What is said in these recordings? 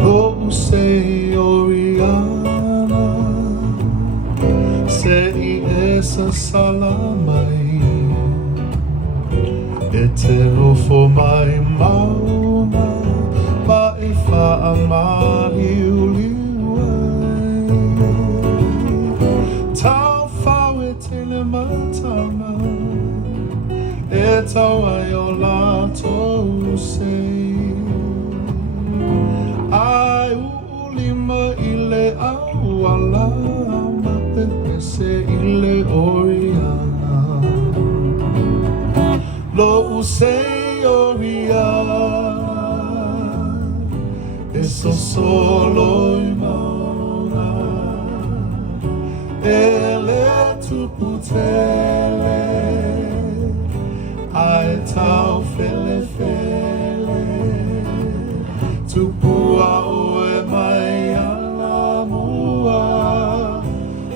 Oh, say Oriana, sei essa salamai, etero for my mauna, ba e fa amari uliwai, tau fawe tele matama, etau ayola to sei. Ai ulima ile awala mapepe se ile Oriana lo usei Oriana eso solo imana ele tu putele ai tau fele fele tu pua oe mai ala mua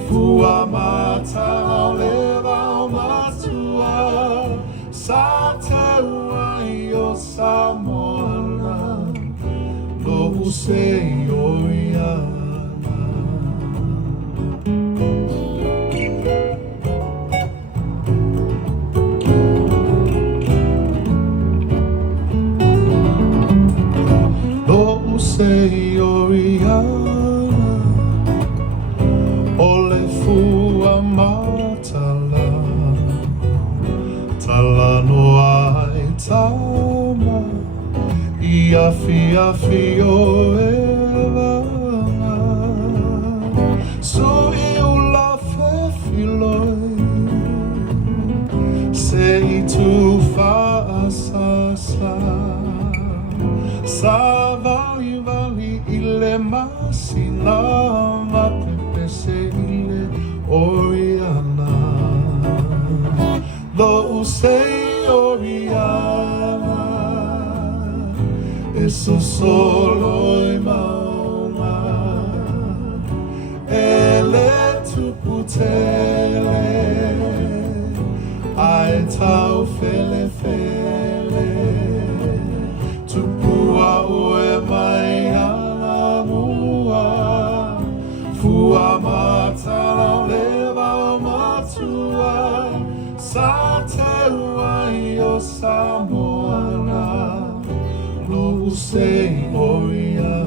fua mata leva o matua sa te uai o Samoana lo usei Oriana. Sei Oriana, ole fua matala, tala no ai tama, iafi o elanga, so iula fefiloi, sei tu fa asasa, sa vali ile masina mapepe se ile Oriana lo usei Oriana eso solo imama ele tu putele ai tau fele fele tu pua oe mai ala mua fua mata leva matua sa te uai o Samoana lo usei Oriana.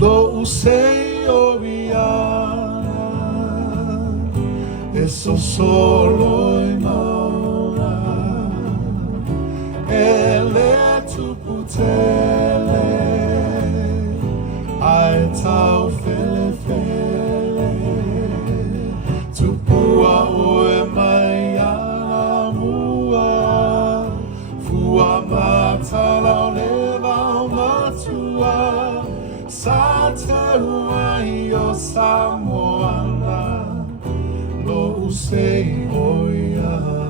Lo usei Oriana, eso solo imana, ele tu putele, ai tau fele fele, tu pua oe mai ala mua, fua mata lau leva matua, sa te uai o Samoana lo usei Oriana.